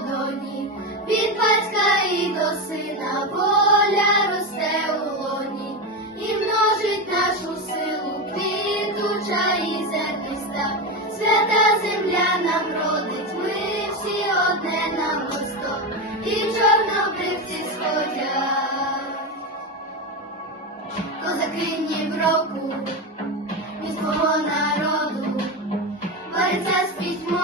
долоні, від батька і до сина воля росте у лоні, і множить нашу силу квітуча і зерниста. Свята земля нам родить, ми всі одне на Восток, і в чорному чорнобривці сходя, Козаки ні в року, свого народу, вариться з пітьми.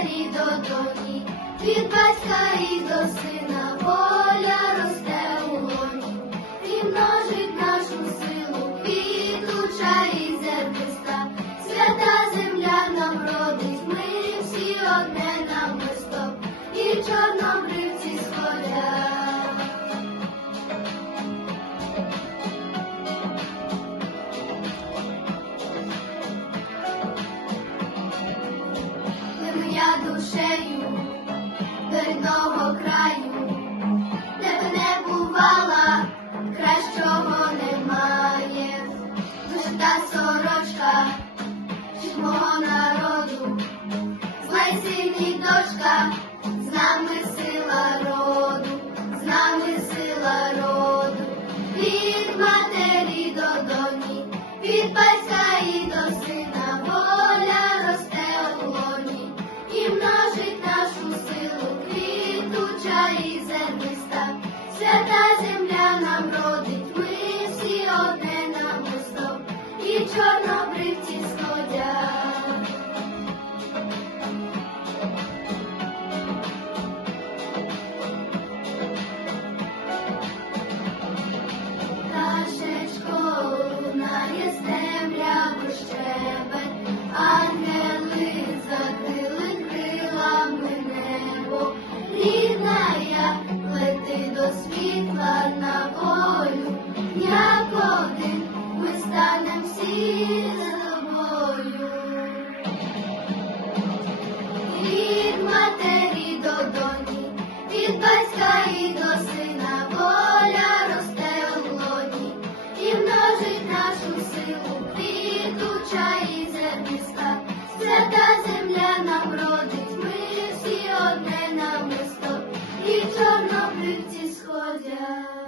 Матері до доні, від батька і до сина, воля росте у гоні, і множить нашу силу, підуча, і зерниста, свята земля нам родить, ми всі одне намисто, і чорнобривці я душею рідного краю, де би не бувала, кращого немає. Вишита сорочка, від мого народу, знай синій дочка, з нами сила роду, з нами сила роду, від матері до доні, від батька і до сина, воля росте у світла на волю, як один ми станем всі за тобою. Від матері до доні, від батька і до сина, і чорнобривці сходять.